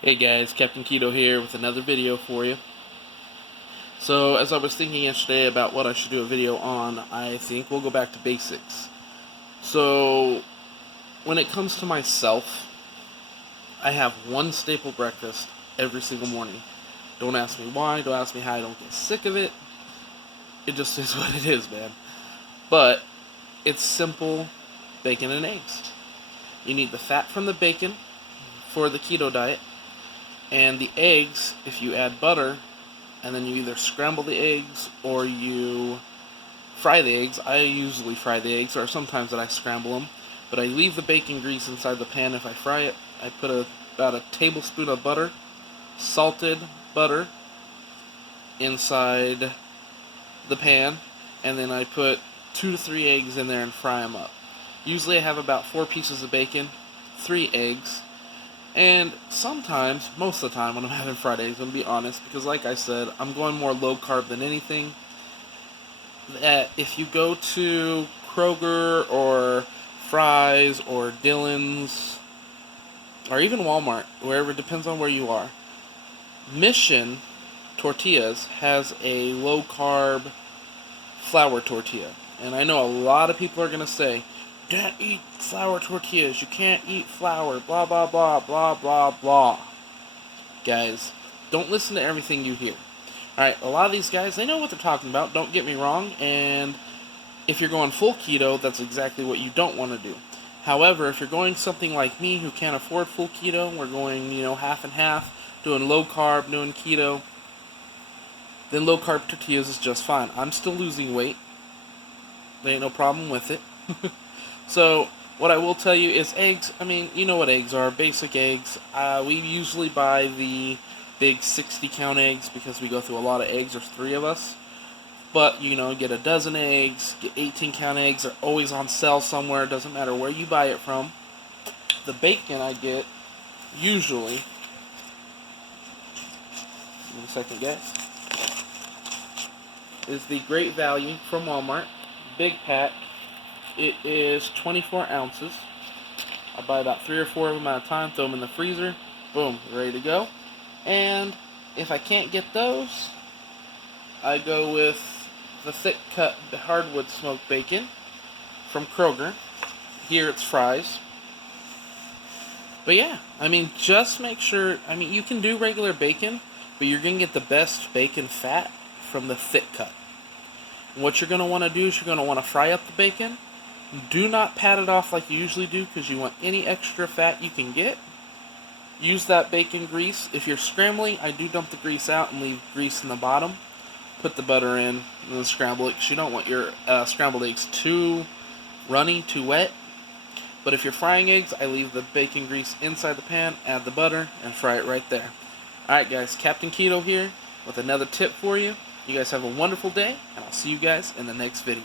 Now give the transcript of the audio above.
Hey guys, Captain Keto here with another video for you. So, as I was thinking yesterday about what I should do a video on, I think we'll go back to basics. So, when it comes to myself, I have one staple breakfast every single morning. Don't ask me why, don't ask me how I don't get sick of it. It just is what it is, man. But, it's simple bacon and eggs. You need the fat from the bacon for the keto diet, and the eggs, if you add butter, and then you either scramble the eggs or you fry the eggs. I usually fry the eggs, or sometimes I scramble them, but I leave the bacon grease inside the pan if I fry it. I put about a tablespoon of butter, salted butter, inside the pan, and then I put 2 to 3 eggs in there and fry them up. Usually I have about 4 pieces of bacon, 3 eggs, and sometimes, most of the time when I'm having fried eggs, I'm going to be honest, because like I said, I'm going more low carb than anything. That if you go to Kroger or Fry's or Dillon's or even Walmart, wherever, it depends on where you are, Mission Tortillas has a low carb flour tortilla. And I know a lot of people are going to say, don't eat flour tortillas, you can't eat flour, blah, blah, blah, blah, blah, blah. Guys, don't listen to everything you hear. Alright, a lot of these guys, they know what they're talking about, don't get me wrong, and if you're going full keto, that's exactly what you don't want to do. However, if you're going something like me who can't afford full keto, we're going, half and half, doing low carb, doing keto, then low carb tortillas is just fine. I'm still losing weight. There ain't no problem with it. So, what I will tell you is eggs. I mean, you know what eggs are, basic eggs. We usually buy the big 60 count eggs because we go through a lot of eggs. There's 3 of us. But, get a dozen eggs, get 18 count eggs. They're always on sale somewhere. Doesn't matter where you buy it from. The bacon I get, usually, give me a second guys, is the Great Value from Walmart. Big pack. It is 24 ounces. I buy about 3 or 4 of them at a time, throw them in the freezer. Boom, ready to go. And if I can't get those, I go with the thick cut hardwood smoked bacon from Kroger. Here it's Fry's. But yeah, just make sure, you can do regular bacon, but you're going to get the best bacon fat from the thick cut. And what you're going to want to do is you're going to want to fry up the bacon. Do not pat it off like you usually do, because you want any extra fat you can get. Use that bacon grease. If you're scrambling, I do dump the grease out and leave grease in the bottom. Put the butter in and then scramble it, because you don't want your scrambled eggs too runny, too wet. But if you're frying eggs, I leave the bacon grease inside the pan, add the butter, and fry it right there. Alright guys, Captain Keto here with another tip for you. You guys have a wonderful day, and I'll see you guys in the next video.